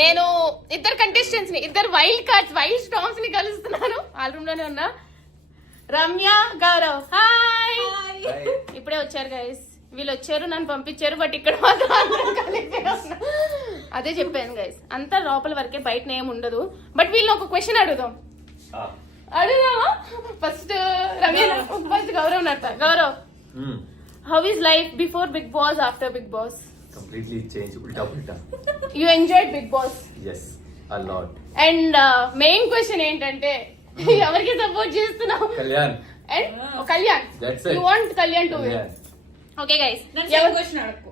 నేను ఇద్దరు కంటెస్టెంట్స్ ని, ఇద్దరు వైల్డ్ స్టార్మ్స్ ని కలుస్తున్నాను. వాళ్ళ రూమ్ లోనే ఉన్నా. రమ్య, గౌరవ్, హాయ్. ఇప్పుడే వచ్చారు గైస్. వీళ్ళు వచ్చారు, నన్ను పంపించారు, బట్ ఇక్కడ మాత్రం అందరం కలిపే ఉన్నాం. అదే చెప్పాను గైస్, అంతా లోపల వరకే, బయట ఏం ఉండదు. బట్ వీళ్ళు ఒక క్వశ్చన్ అడుగుదామా? ఫస్ట్ రమ్య, ఫస్ట్ గౌరవ్ నడతా. Gaurav, how is life before big Boss, after big Boss? Completely changed. Ulta. You enjoyed Big Boss? Yes, a lot. And main question ఏంటంటే ఎవరికి సపోర్ట్ చేస్తున్నావు? Kalyan. And Kalyan. That's it. You want Kalyan to win? Yeah. Okay guys. ఎవరి question అడగకు.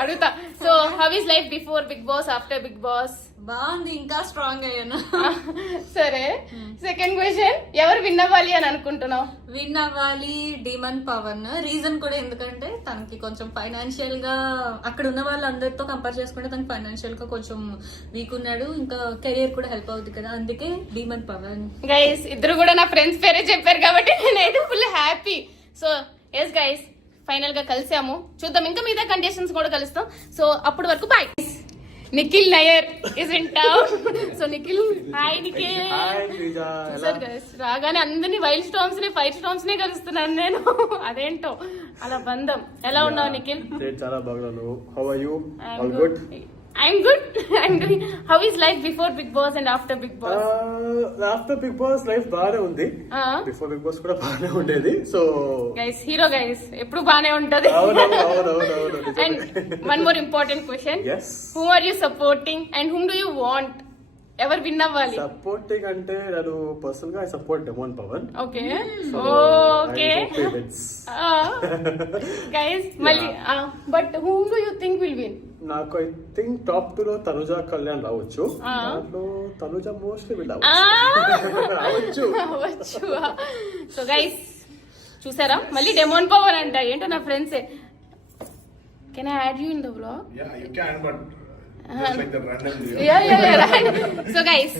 అడుగుతా. So how is life before Big Boss, after Big Boss? బాగుంది, ఇంకా strong అయ్యాను. సరే, second question, ఎవరు విన్ అవ్వాలి అని అనుకుంటున్నావు? విన్ అవ్వాలి డీమన్ పవన్. రీజన్ కూడా ఎందుకంటే తనకి కొంచెం ఫైనాన్షియల్ గా అక్కడ ఉన్న వాళ్ళందరితో కంపేర్ చేసుకుంటే తనకి ఫైనాన్షియల్ గా కొంచెం వీక్ ఉన్నాడు, ఇంకా కెరియర్ కూడా హెల్ప్ అవుతుంది కదా, అందుకే డీమన్ పవన్. గైస్ ఇద్దరు కూడా నా ఫ్రెండ్స్ పేరే చెప్పారు కాబట్టి నేనైతే full happy. So yes guys, final గా కలిసాము. చూద్దాం, ఇంకా మిగతా కంటెస్టెంట్స్ కూడా కలుస్తాం. సో అప్పటి వరకు bye. Nikhil Nayar is in town. So Nikhil, hi Nikhil. Sir guys, రాగానే అందరినీ వైల్డ్ స్టార్మ్స్ ని, ఫైర్ స్టార్మ్స్ నే కలుస్తున్నాను నేను. అదేంటో అలా బంధం. ఎలా ఉన్నావు నిఖిల్? చాలా బాగున్నాను. How are you? All good? I'm good. I'm doing. How is life before Big Boss and after Big Boss? After big Boss life బాగానే ఉంది. బిఫోర్ బిగ్ బాస్ కూడా బాగానే ఉండేది. సో గైస్, హీరో గైస్ ఎప్పుడు బాగానే ఉంటది. And one more important question. Yes. Whom are you supporting and whom do you want? ఎవరు win అవ్వాలి? సపోర్టింగ్ అంటే నేను పర్సనల్ గా I support Demon Pavan. Okay okay guys, మళ్ళీ but whom do you think will win? నాకు I think top 2 లో తనుజ, కళ్యాణ్ రావచ్చు. దాంట్లో తనుజ మోస్ట్లీ విల్ రావచ్చు. సో గైస్, చూసారా, మళ్ళీ డెమోన్ పవన్ అంట. ఏంటో నా ఫ్రెండ్సే. Can I add you in the vlog? Yeah, you can, but just like the random video. Yeah. So guys,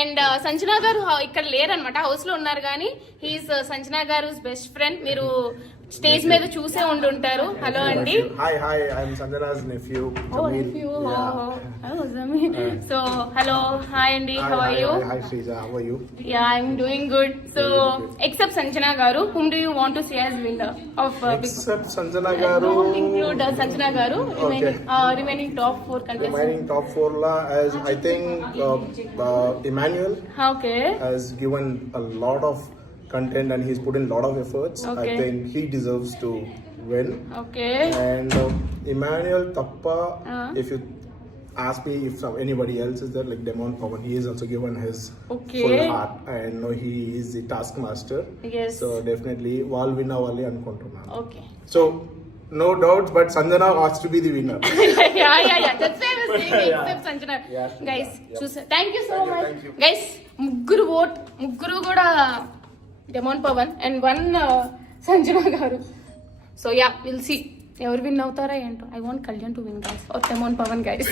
and Sanjana గారు ఇక్కడ లేరనమాట, హౌస్ లో ఉన్నారు. కానీ హీస్ సంజనా గారు బెస్ట్ ఫ్రెండ్. మీరు స్టేజ్ మీద చూసే ఉండుంటారు. హలో అండి. Hi I'm Sanjana's nephew. So hello, hi అండి. How are you? Hi Sreeja, how are you? Ya, I'm doing good. So except Sanjana garu, whom do you want to see as winner of Big Boss? Except Sanjana గారు, include Sanjana గారు. Remaining top 4 contestants. remaining top 4 la, as I think Emmanuel has given a lot of content and he's put in a lot of efforts. I think he deserves to win. Okay. And Emmanuel Tappa, if you ask me if anybody else is there, like Demon Pawan, he has also given his full heart, and he is the taskmaster. Yes. So definitely wall winner wali anukuntunna. Okay. So no doubts, but Sanjana wants to be the winner. yeah. That's why I was saying except Sanjana. Yeah. Guys, thank you so much. Guys, ముగ్గురు కూడా demon Pawan and 1 Sanjana గారు. So yeah, will see ఎవరు win అవుతారా ఏంటో. I want Kalyan to win guys or demon Pavan guys.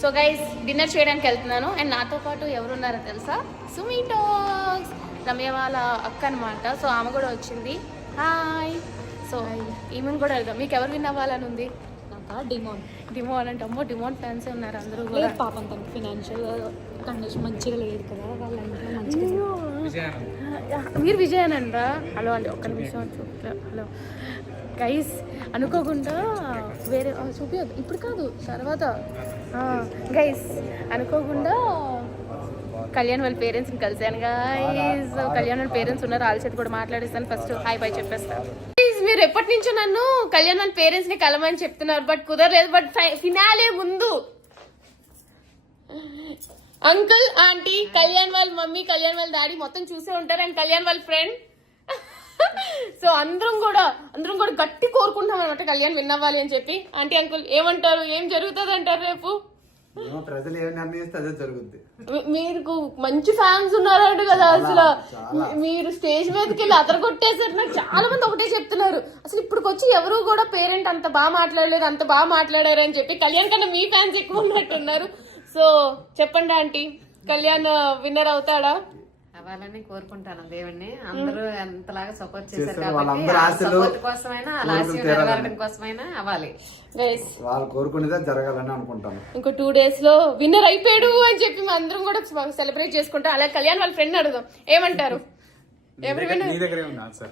So guys, dinner చేయడానికి వెళ్తున్నాను. And నాతో పాటు ఎవరున్నారో తెలుసా? సుమి టాక్స్, రమ్య వాళ్ళ అక్క అనమాట. సో ఆమె కూడా వచ్చింది. హాయ్. సో ఈమెను కూడా వెళ్దాం. మీకు ఎవరు విన్ అవ్వాలని ఉంది? డిమోన్ అంటే అమ్మో, డిమోన్ ఫ్యాన్స్ ఉన్నారు అందరూ కూడా. పాపం తనకి ఫైనాన్షియల్ కండిషన్ మంచిగా లేదు కదా, వాళ్ళ ఇంట్లో మంచిగా. మీరు విజయానందా? హలో అండి, ఒక్క నిమిషం హలో గైస్. అనుకోకుండా వేరే చూపించదు, ఇప్పుడు కాదు తర్వాత. గైస్, అనుకోకుండా కళ్యాణ్ వాళ్ళ పేరెంట్స్ని కలిసాను గైస్. కళ్యాణ్ వాళ్ళ పేరెంట్స్ ఉన్నారు, వాళ్ళ చేతి కూడా మాట్లాడేస్తాను. ఫస్ట్ హాయ్ బాయ్ చెప్పేస్తాను. మీరు ఎప్పటి నుంచో నన్ను కళ్యాణ్ వాళ్ళ పేరెంట్స్ ని కలమని చెప్తున్నారు, బట్ కుదరలేదు. బట్ ఫినాలే ముందు అంకుల్, ఆంటీ, కళ్యాణ్ వాళ్ళ మమ్మీ, కళ్యాణ్ వాళ్ళ డాడీ మొత్తం చూసే ఉంటారు. అండ్ కళ్యాణ్ వాళ్ళ ఫ్రెండ్. సో అందరం కూడా గట్టి కోరుకుంటాం అనమాట కళ్యాణ్ విన్ అవ్వాలి అని చెప్పి. ఆంటీ, అంకుల్ ఏమంటారు? ఏం జరుగుతుంది అంటారు రేపు? ప్రజలు ఏం నిర్ణయిస్తే అదే జరుగుద్ది. మీకు మంచి ఫ్యాన్స్ ఉన్నారంట కదా అసలు. మీరు స్టేజ్ మీదకి వెళ్ళి అదరగొట్టేసారు. నాకు చాలా మంది ఒకటే చెప్తున్నారు, అసలు ఇప్పటికొచ్చి ఎవరు కూడా పేరెంట్ అంత బాగా మాట్లాడలేదు, అంత బాగా మాట్లాడారు అని చెప్పి. కళ్యాణ్ కన్నా మీ ఫ్యాన్స్ ఎక్కువ ఉన్నట్టున్నారు. సో చెప్పండి ఆంటీ, కళ్యాణ్ విన్నర్ అవుతాడా? అవ్వాలని కోరుకుంటాను దేవుణ్ణి. అందరూ ఎంతలాగా సపోర్ట్ చేశారు చేస్తారు. కాబట్టి వాళ్ళందరి ఆ ఆశలు, సపోర్ట్ కోసమైనా అలా కోరికలు ఆశీర్వాదం తీరాలని. కోసమైనా అవ్వాలి. గైస్ వాళ్ళు కోరుకునేదే జరగాలని అనుకుంటాను. ఇంకో 2 days లో విన్నర్ అయిపోయాడు అని చెప్పి మేము అందరం కూడా సెలబ్రేట్ చేసుకుంటాం. అలా కళ్యాణ్ వాళ్ళ ఫ్రెండ్ అడుగుదాం, ఏమంటారు? ఎవరు నీ దగ్గరే ఉంది ఆన్సర్.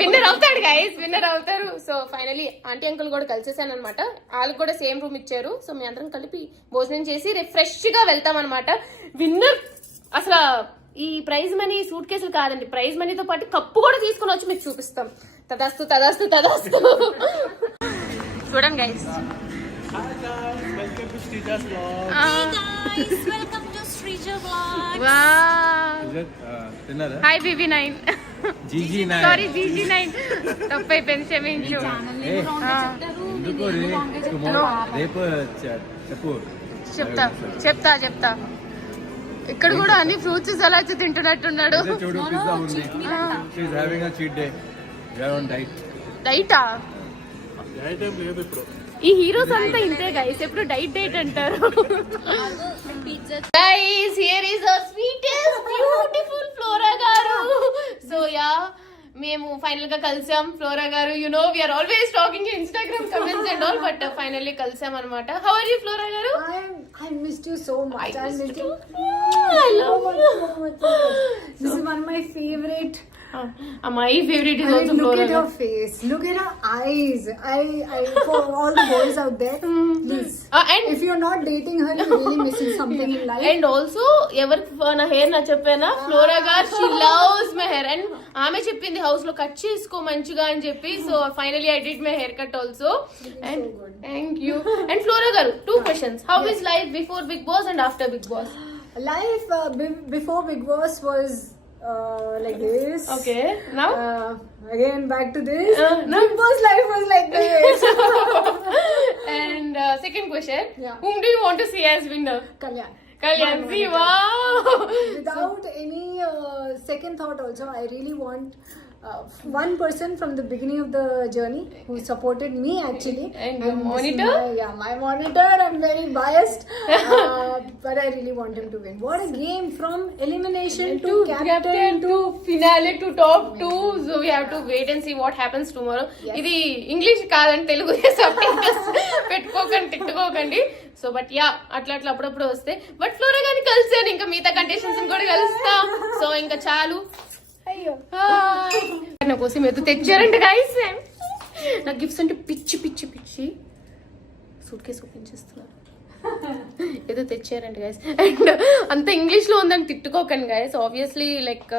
విన్నర్ అవుతాడు గైస్, విన్నర్ అవుతారు. సో ఫైనలీ ఆంటీ అంకుల్ కూడా కలిసేసాను అనమాట. వాళ్ళకి కూడా సేమ్ రూమ్ ఇచ్చారు. సో మీ అందరం కలిపి భోజనం చేసి రేపు ఫ్రెష్ గా వెళ్తాం అనమాట. విన్నర్ అసలు ఈ ప్రైజ్ మనీ సూట్ కేసులు కాదండి, ప్రైజ్ మనీతో పాటు కప్పు కూడా తీసుకుని వచ్చి మీకు చూపిస్తాం. తదాస్తు తదాస్తు తదాస్తు. చూడండి guys. Hi BB9. Sorry GG9 తప్పైపోయింది, క్షమించు. చెప్తా చెప్తా చెప్తా. ఇక్కడ కూడా అన్ని ఫ్రూట్స్ సలాడ్స్ తింటున్నట్టున్నాడు. డైటా? ఈ హీరోస్ అంతా ఇంతే గైస్, ఎప్పుడు డైట్ అంటారు. Guys here is our sweetest beautiful Flora గారు. సో యా, మేము ఫైనల్ గా కలిసాం. ఫ్లోరా గారు, you know we are always talking in Instagram comments and all, but finally కలిసాం అన్నమాట. హౌ ఆర్ యు ఫ్లోరా గారు? I missed you so much. I missed you. I love you. This is one of my favorite. My favorite is also Look Flora at garu. her face. Look at her eyes. I for all the boys out there, please. And If you're not dating her, you're really missing something in life. And also ఎవరికి నా hair నా చెప్పానా, flora గారు she loves my hair. And ఆమె చెప్పింది house లో cut చేసుకో మంచిగా అని చెప్పి. So finally I did my hair cut also. And thank you. And flora గారు, 2 questions. How is life before Big Boss and after Big Boss? Life before Big Boss was like this. Okay, now Again back to this. No. Big Boss life was like this. and second question, Yeah. whom do you want to see as winner? Kalyan. Kalyan. See, wow. Without any second thought also, I really want one person from the beginning of the journey who supported me actually. And your this is monitor? my monitor. I'm very biased, but I really want him to win. What a game, from elimination to captain to finale to top 2. So we have to wait and see what happens tomorrow. ఇది English కాదండి, Telugu subtitles పెట్టుకోకండి, తిట్టుకోకండి. So but yeah, అట్లా అప్పుడప్పుడు వస్తే. But flora గాని కలిసాను, ఇంకా మిగతా contestants కూడా కలుస్తా. సో ఇంకా చాలు. నా కోసం ఏదో తెచ్చారంట గైస్. నా గిఫ్ట్స్ అంటే పిచ్చి పిచ్చి పిచ్చి. సూట్ కేసు ఓపెన్ చేస్తున్నారు, ఏదో తెచ్చారంట గైస్. అండ్ అంత ఇంగ్లీష్ లో ఉందని తిట్టుకోకండి గైస్. ఆబ్వియస్లీ లైక్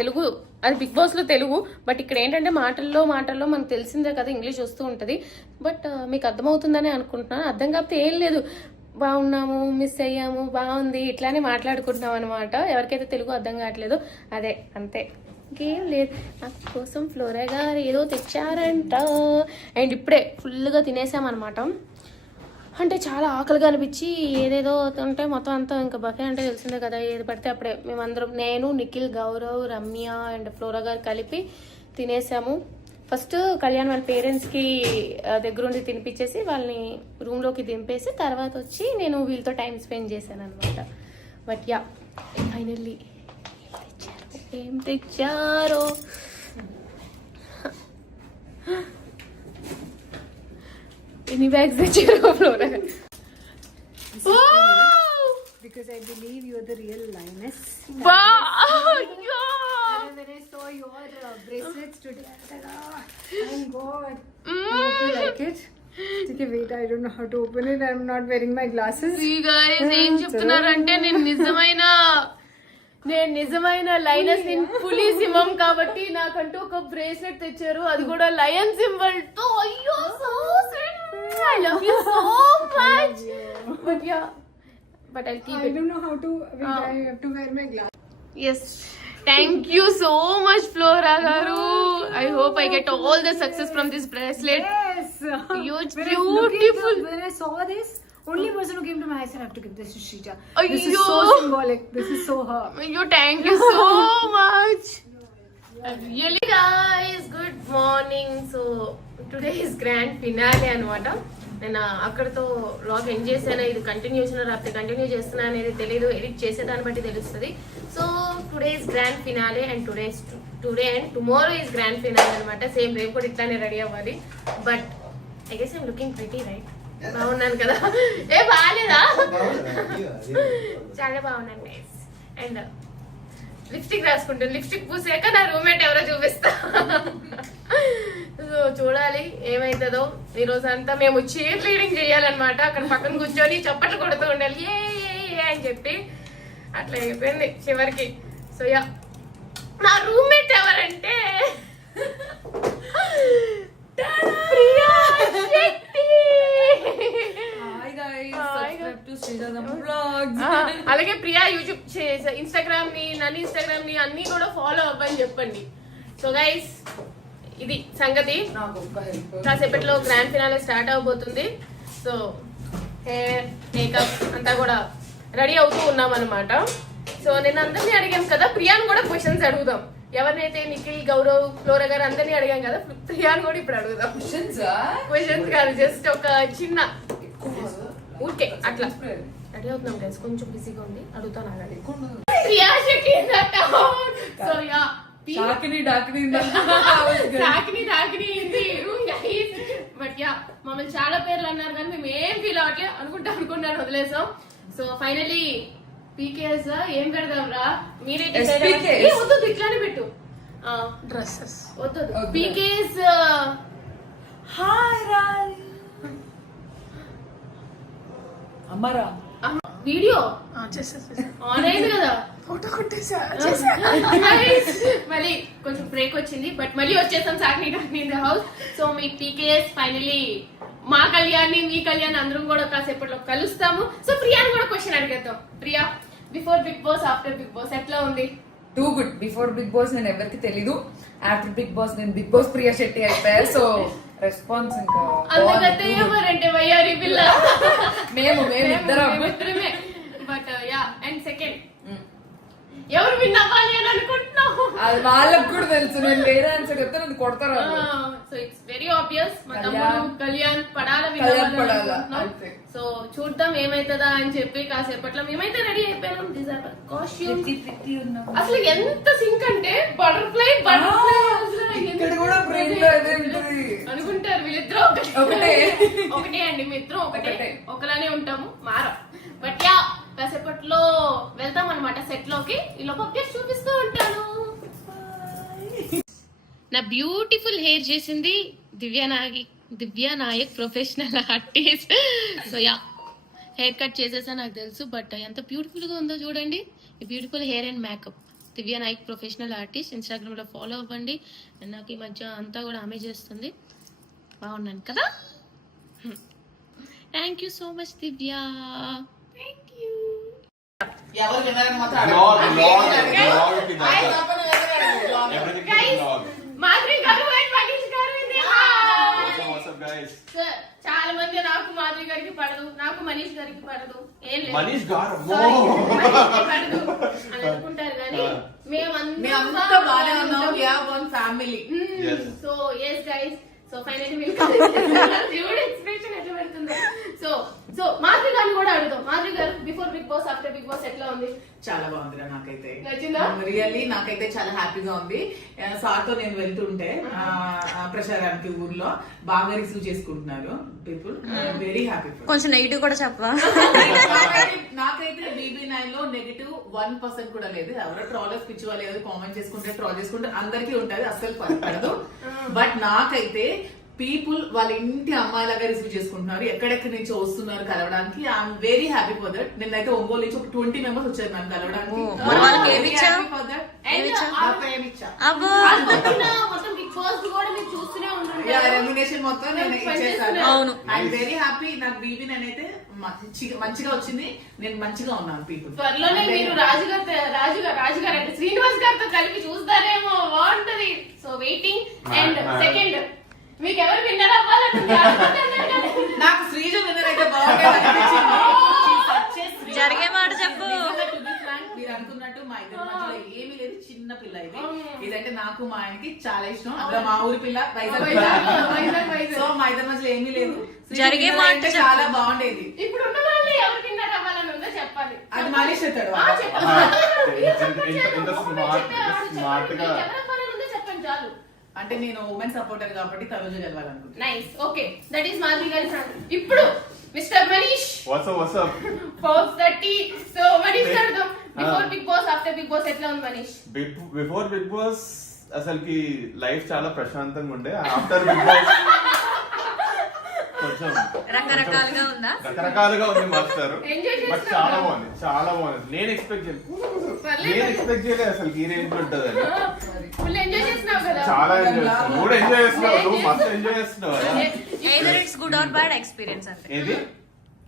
తెలుగు, అది బిగ్ బాస్ లో తెలుగు. బట్ ఇక్కడ ఏంటంటే మాటల్లో మనకు తెలిసిందే కదా, ఇంగ్లీష్ వస్తూ ఉంటది. బట్ మీకు అర్థమవుతుందని అనుకుంటున్నాను. అర్థం కాకపోతే ఏం లేదు, బాగున్నాము, మిస్ అయ్యాము, బాగుంది, ఇట్లానే మాట్లాడుకుంటున్నాం అనమాట. ఎవరికైతే తెలుగు అర్థం కావట్లేదు అదే, అంతే, ఇంకేం లేదు. నా కోసం ఫ్లోరా గారు ఏదో తెచ్చారంట. అండ్ ఇప్పుడే ఫుల్గా తినేసామన్నమాట. అంటే చాలా ఆకలిగా అనిపించి ఏదేదో ఉంటే మొత్తం అంతా ఇంకా బఫే అంటే తెలిసిందే కదా, ఏది పడితే అప్పుడే మేమందరం, నేను, నిఖిల్, గౌరవ్, రమ్య అండ్ ఫ్లోరా గారు కలిపి తినేసాము. ఫస్ట్ కళ్యాణ్ వాళ్ళ పేరెంట్స్కి దగ్గరుండి తినిపించేసి వాళ్ళని రూమ్లోకి దింపేసి తర్వాత వచ్చి నేను వీళ్ళతో టైం స్పెండ్ చేశాను అనమాట. బట్ యా, ఫైనల్లీ ఏం తెచ్చారో. ఎన్ని బ్యాగ్స్ తెచ్చారో Flora. because I believe you're the real lioness. Wow! And when I saw your bracelets today, I said, "Oh, thank God." I hope you like it. Okay, wait, I don't know how to open it. I'm not wearing my glasses. See guys, ఏం చెప్తున్నారంటే నేను నిజమైన లయనస్ in పులి సింహం కాబట్టి నాకంటూ ఒక bracelet తెచ్చారు, అది కూడా లయన్ సింబల్ తో. అయ్యో, so sweet. I love you so much. But yeah, but I'll keep it. I don't know how to. Wait, I have to wear my glasses. Yes. Thank you so much, Flora garu. I hope I get all the success from this bracelet. Yes. Huge, Beautiful. beautiful. When I saw this, only person who came to my eyes said, "I have to give this to Shrija." Ayyo. This is so symbolic. This is so her. You, thank you so much. Really guys, good morning. So today is grand finale anamata. నేను అక్కడతో vlog end చేశాను, ఇది continue చేసిన రాత్రి continue చేస్తున్నా అనేది తెలియదు, edit చేసేదాన్ని బట్టి తెలుస్తుంది. So today is grand finale and today and tomorrow is grand finale అనమాట. సేమ్ రేపు కూడా ఇట్లానే రెడీ అవ్వాలి. But I guess I'm looking pretty right? బాగున్నాను కదా? ఏ బాగాలేదా? చాలా బాగున్నాను గైస్. అండ్ లిప్స్టిక్ రాసుకుంటాను, లిప్స్టిక్ పూసాక నా రూమ్మేట్ ఎవరో చూపిస్తా. సో చూడాలి ఏమైతుందో. ఈ రోజు అంతా మేము చీర్ లీడింగ్ చేయాలన్నమాట. అక్కడ పక్కన కూర్చొని చప్పట్లు కొడుతూ ఉండాలి ఏ అని చెప్పి. అట్లా అయిపోయింది చివరికి. సో యా, నా రూమ్మేట్ ఎవరంటే ప్రియా శెట్టి. అలాగే ప్రియా యూట్యూబ్, ఇన్స్టాగ్రామ్ ని, నన్ను ఇన్స్టాగ్రామ్ ని అన్ని కూడా ఫాలో అవ్వని చెప్పండి. సో గైస్ ఇది సంగతి. కాసేపట్లో గ్రాండ్ ఫినాలే స్టార్ట్ అవబోతుంది. సో హెయిర్ మేకప్ అంతా కూడా రెడీ అవుతూ ఉన్నాం అనమాట. సో నేను అందరినీ అడిగాను కదా, ప్రియాను కూడా క్వశ్చన్స్ అడుగుదాం. ఎవరినైతే నిఖిల్, గౌరవ్, ఫ్లోరా గారు అందరినీ అడిగాం కదా, ప్రియాను కూడా ఇప్పుడు అడుగుదాం. క్వశ్చన్స్ కాదు, జస్ట్ ఒక చిన్న ఊరికే అట్లా రెడీ అవుతున్నాం గైస్. కొంచెం బిజీగా ఉంది, అడుగుతాను. Priya Shetty. So yeah, but yeah, మమ్మల్ని చాలా పేర్లు అన్నారు కానీ మేము ఏం ఫీల్ అవ్వట్లేదు. అనుకుంటాను వదిలేసాం. సో ఫైనలీ పీకేఎస్ ఏం పెడదాం రా, మీరే వద్దు ఇట్లానే పెట్టు డ్రెస్సెస్ వద్దు. పీకేఎస్ వీడియో ఆన్ అయింది కదా, మళ్ళీ కొంచెం బ్రేక్ వచ్చింది. బట్ మళ్ళీ వచ్చేసాం సాక్ని ద హౌస్. సో మీ పీకేఎస్ ఫైనలీ మా కళ్యాణ్, మీ కళ్యాణ్ అందరం కూడా కాసేపట్లో కలుస్తాము. సో ప్రియాని కూడా క్వశ్చన్ అడిగేద్దాం. Priya, before big Boss, after big Boss ఎట్లా ఉంది? Too good. Before big Boss నేను ఎవరికి తెలీదు, ఆఫ్టర్ బిగ్ బాస్ నేను బిగ్ బాస్ ప్రియా శెట్టి అయిపోయా. సో రెస్పాన్స్ ఇంకా అందుకంటే ఎవరంటే వయ్యారి పిల్ల మేము ఇద్దరమే. బట్ యా, అండ్ సెకండ్ ఎవరు విన్ అవ్వాలి అని అనుకుంటున్నావు? అది వాళ్ళకి కూడా తెలుసు. నేను వేరే ఆన్సర్ చెప్తే నన్ను కొడతారు. సో ఇట్స్ వెరీ ఆబ్వియస్, మా తమ్ముడు కళ్యాణ్ పడాల. సో చూద్దాం ఏమైతుందా అని చెప్పి కాసేపట్లో మేమైతే రెడీ అయిపోయాం. అసలు ఎంత సింక్ అంటే బటర్ఫ్లై అనుకుంటారు వీళ్ళిద్దరూ ఒకటే అండి. మీ ఇద్దరు ఒకలానే ఉంటాము, మారం. బట్ యా, కాసేపట్లో వెళ్తాం అనమాట సెట్ లోకి. ఈలోపు అప్డేట్స్ చూపిస్తూ ఉంటాను. నా బ్యూటిఫుల్ హెయిర్ చేసింది Divya Nayak professional artist. So ya, hair cut చేసేసా నాకు తెలుసు, బట్ ఎంత బ్యూటిఫుల్ గా ఉందో చూడండి. ఈ beautiful hair and makeup Divya Nayak professional artist. Instagram లో ఫాలో అవ్వండి. నాకు ఈ మధ్య అంతా కూడా ఆమె చేస్తుంది. బాగున్నాను కదా? Thank you so much Divya. Thank you. చాలా మంది నాకు మాధురి గారికి పడదు, నాకు మనీష్ గారికి పడదు, ఏం లేదు పడదు అని అనుకుంటారు కానీ మేమంతా బాగానే ఉన్నాం, family. So yes guys, so finally మీరు ఇన్స్పిరేషన్ ఎట్లా పెడుతుంది. సో మాధురి గారిని కూడా అడుగుతాం. మాధురి గారు, before big Boss, after big Boss ఎట్లా ఉంది? చాలా బాగుందిరా, నాకైతే నచ్చిందా? రియల్లీ నాకైతే చాలా హ్యాపీగా ఉంది. సార్ తో నేను వెళ్తుంటే ప్రచారానికి ఊర్లో బాగా రిసీవ్ చేసుకుంటున్నారు పీపుల్. Very happy. కొంచెం నెగిటివ్ కూడా చెప్పవా? నాకైతే BB9 లో నెగిటివ్ 1% కూడా లేదు. ఎవరో ట్రాలర్స్ పిచ్చి వాళ్ళు ఏదో కామెంట్ చేసుకుంటే ట్రాల్ చేసుకుంటే అందరికీ ఉంటది, అస్సలు పడదు. బట్ నాకైతే పీపుల్ వాళ్ళ ఇంటి అమ్మాయిలాగా రిసీవ్ చేసుకుంటున్నారు. ఎక్కడెక్కడి నుంచి వస్తున్నారు కలవడానికి. I'm very happy for that. నేనైతే ఒంగోలు నుంచి ఒక 20 మెంబర్స్ వచ్చారు నన్ను కలవడానికి. రెమ్యునేషన్ మొత్తం నేను ఇచ్చేసాను. I'm very happy. నాకు BB9 అయితే మంచిగా వచ్చింది. నేను మంచిగా ఉన్నాను. పీపుల్ త్వరలోనే మీరు రాజుగారు అంటే శ్రీనివాస్ గారితో కలిపి చూస్తారేమో, బాగుంటది. So waiting. అండ్ సెకండ్, మీకు ఎవరు విన్నర్ అవ్వాలంటే నాకు శ్రీజ విన్నర్ అయితే బాగుంటుంది. జరిగే మాట చెప్పు. మీరు అనుకున్నట్టు మా ఇద్దరి మధ్యలో ఏమీ లేదు. ఇది చిన్న పిల్ల ఇది. ఇదంటే నాకు మా ఆయనకి చాలా ఇష్టం. అందులో మా ఊరి పిల్ల వైజాగ్. సో మా ఇద్దరి మధ్యలో ఏమీ లేదు. జరిగే మాట చాలా బాగుండేది. ఇప్పుడు ఉన్న వాళ్ళు ఎవరు కిందకి అవ్వాలని ఉందో చెప్పాలి. అది మనీష్ చెప్తాడు. చెప్పండి చాలు. అంటే నేను ఉమెన్ సపోర్టర్ కాబట్టి తనుజ గెలవాలనుకుంటున్నాను. Nice, okay, that is Madhavi గారి ఫ్రెండ్. ఇప్పుడు mister Manish What's up? 4:30. So Manish garu before big Boss after big Boss ఎట్లా ఉంది మనీష్? బిఫోర్ బిగ్ బాస్ అసలుకి లైఫ్ చాలా ప్రశాంతంగా ఉండే. ఆఫ్టర్ బిగ్ బాస్ కొంచెం రకరకాలుగా ఉందా? రకరకాలుగా ఉంది మాస్టర్. Enjoy బట్ చేస్తున్నావా? చాలా బాగుంది. నేను ఎక్స్పెక్ట్ చేయలేదు అసలు ఈ రేంజ్ ఉంటుందని. ఫుల్ ఎంజాయ్ చేస్తున్నావు కదా? చాలా ఎంజాయ్ చేస్తున్నావు. నువ్వు ఎంజాయ్ చేస్తున్నావు. నువ్వు మస్తు ఎంజాయ్ చేస్తున్నావు. Either it's good or bad experience అంతే. ఏది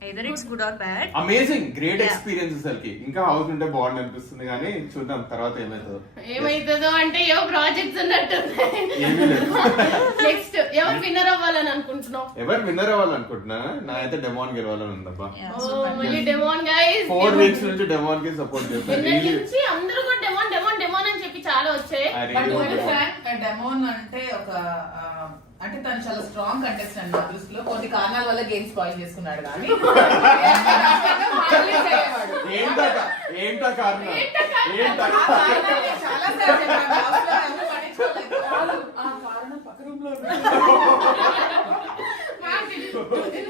Either it's good or bad. Amazing great experience అసలుకి. ఇంకా హౌస్ ఉంటే బాగుంది అనిపిస్తుంది కానీ చూద్దాం తర్వాత ఏమవుతుందో. ఏమైతుందో అంటే ఏవో ప్రాజెక్ట్స్ ఉన్నట్టు. ఏమీ లేదు. నెక్స్ట్ ఎవరు విన్నర్ అవ్వాలని అనుకుంటున్నావు? ఎవరు విన్నర్ అవ్వాలనుకుంటున్నా? నా అయితే డెమాన్ గెలవాలని ఉందబ్బా. మళ్ళీ డెమాన్ గైస్ 4 వీక్స్ నుంచి డెమాన్ కి సపోర్ట్ చేస్తాను. నుంచి అందరూ కూడా డెమాన్ డెమాన్ డెమాన్ అని చెప్పి చాలా వచ్చాయి. డెమోన్ అంటే ఒక అంటే తను చాలా స్ట్రాంగ్ కంటెస్టెంట్ నా దృష్టిలో. కొన్ని కారణాల వల్ల గేమ్ స్పాయిల్ చేసుకున్నాడు కానీ ఏంటా కారణం? చాలా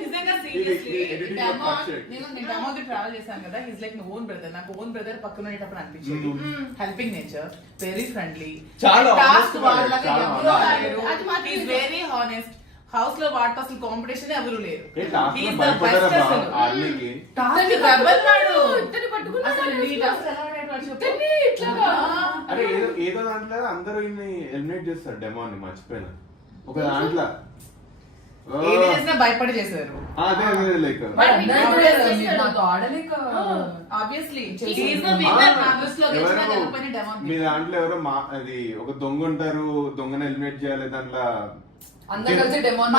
నిజంగా సీరియస్లీ నేను డెమోకి ట్రావెల్ చేశాను కదా. His like my own brother. నాకు ఓన్ బ్రదర్ పక్కన ఉండేటప్పుడు అనిపించేది. హెల్పింగ్ నేచర్, వెరీ ఫ్రెండ్లీ, చాలా వెరీ హానెస్ట్. హౌస్ లో వాటితో అసలు కాంపిటీషన్ ఎవరు లేరు. అరే ఏదో దాంట్లో అందరూ ఎలిమినేట్ చేస్తారు డెమాన్ ని. మర్చిపోయినా ఒక దాంట్లో ఏది చేసినా భయపడి చేశారు. అదే లైక్ ఆబ్వియస్లీ మీ దాంట్లో ఎవరో అది ఒక దొంగ ఉంటారు, దొంగను ఎలిమినేట్ చేయాలి. దాంట్లో అందరూ కలిసి డెమోన్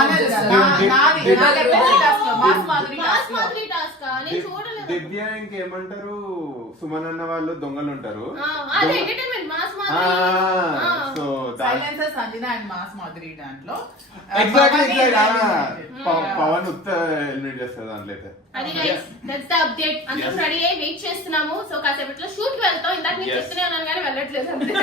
దివ్య ఇంకేమంటారు, సుమన్ అన్న వాళ్ళు దొంగలు ఉంటారు. So silencer Sanjana and mass Madhuri దాంట్లో ఎగ్జాక్ట్లీ పవన్ ఉత్త ఎలిమినేట్ చేస్తారు దాంట్లో అయితే. అది గైస్ దట్స్ ద అప్డేట్. అందరం రెడీ అయ్యి వెయిట్ చేస్తున్నాము. సో కాసేపట్లో షూట్ కి వెళ్తాం. ఇందాక నేను చెప్తూనే ఉన్నాను కానీ వెళ్ళట్లేదు అంతే.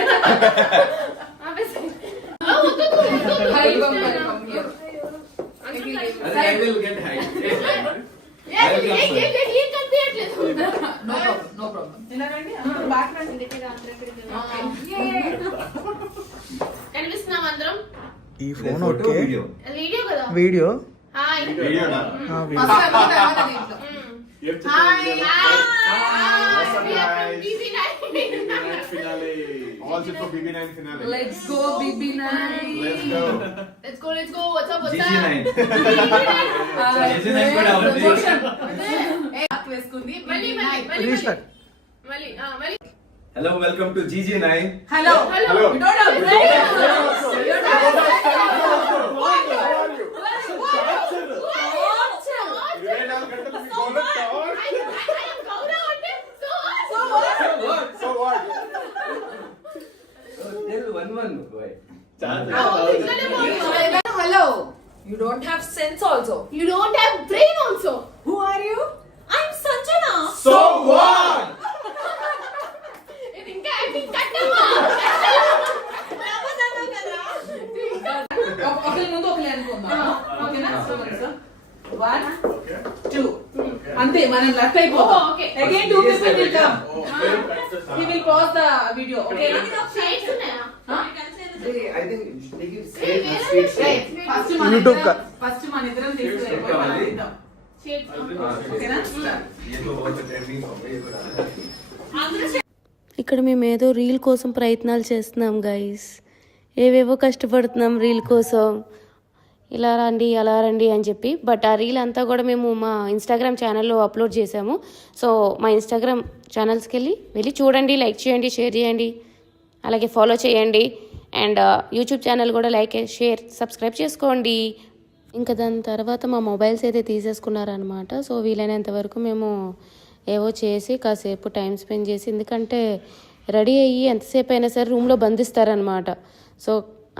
కనిపిస్తున్నాం అందరం. ఈ ఫోన్ ఓకే. వీడియో కదా? Video. Hi. Let's go BB9. Let's go. What's up? GG9. వేసుకుంది. Hello, welcome to GG9. Hello Hello. You don't have sense also. You don't have brain also. Who are you? I'm Sanjana. So what? ఇది ఇంకా acting కట్టమ్మా. ఒకరి ముందు ఒకరి అనుకుందాం. ఓకేనా? 1 2 అంతే. మనం లెఫ్ట్ అయిపోతాం. Again 2 people will come. He will pause the video. Okay? Shades ఉన్నాయా? ఫస్ట్ మన ఇద్దరం తీసుకెళ్ళిపోయి ఓకేనా? ఇక్కడ మేము ఏదో రీల్ కోసం ప్రయత్నాలు చేస్తున్నాం గైస్. ఏవేవో కష్టపడుతున్నాం రీల్ కోసం. ఇలా రండి అలా రండి అని చెప్పి. బట్ ఆ రీల్ అంతా కూడా మేము మా ఇన్స్టాగ్రామ్ ఛానల్లో అప్లోడ్ చేసాము. సో మా ఇన్స్టాగ్రామ్ ఛానల్స్కి వెళ్ళి చూడండి, లైక్ చేయండి, షేర్ చేయండి, అలాగే ఫాలో చేయండి. అండ్ యూట్యూబ్ ఛానల్ కూడా లైక్, షేర్, సబ్స్క్రైబ్ చేసుకోండి. ఇంకా దాని తర్వాత మా మొబైల్స్ అయితే తీసేసుకున్నారనమాట. సో వీలైనంత వరకు మేము ఏవో చేసి కాసేపు టైం స్పెండ్ చేసి, ఎందుకంటే రెడీ అయ్యి ఎంతసేపు అయినా సరే రూమ్లో బంధిస్తారనమాట. సో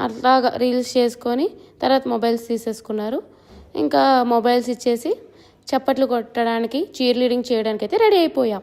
అట్లాగా రీల్స్ చేసుకొని తర్వాత మొబైల్స్ తీసేసుకున్నారు. ఇంకా మొబైల్స్ ఇచ్చేసి చప్పట్లు కొట్టడానికి చీర్ లీడింగ్ చేయడానికి అయితే రెడీ అయిపోయాం.